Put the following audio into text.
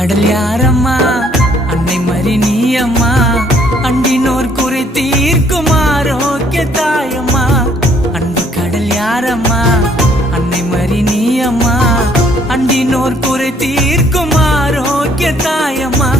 கடல் யாரம்மா அன்னை மறி நீ அம்மா அண்டினோர் குறை தீர்க்கும் ஆரோக்கிய தாயம்மா அன்பு கடல் யாரம்மா அன்னை மறி நீ அம்மா அண்டினோர் குறை தீர்க்கும் ஆரோக்கிய தாயம்மா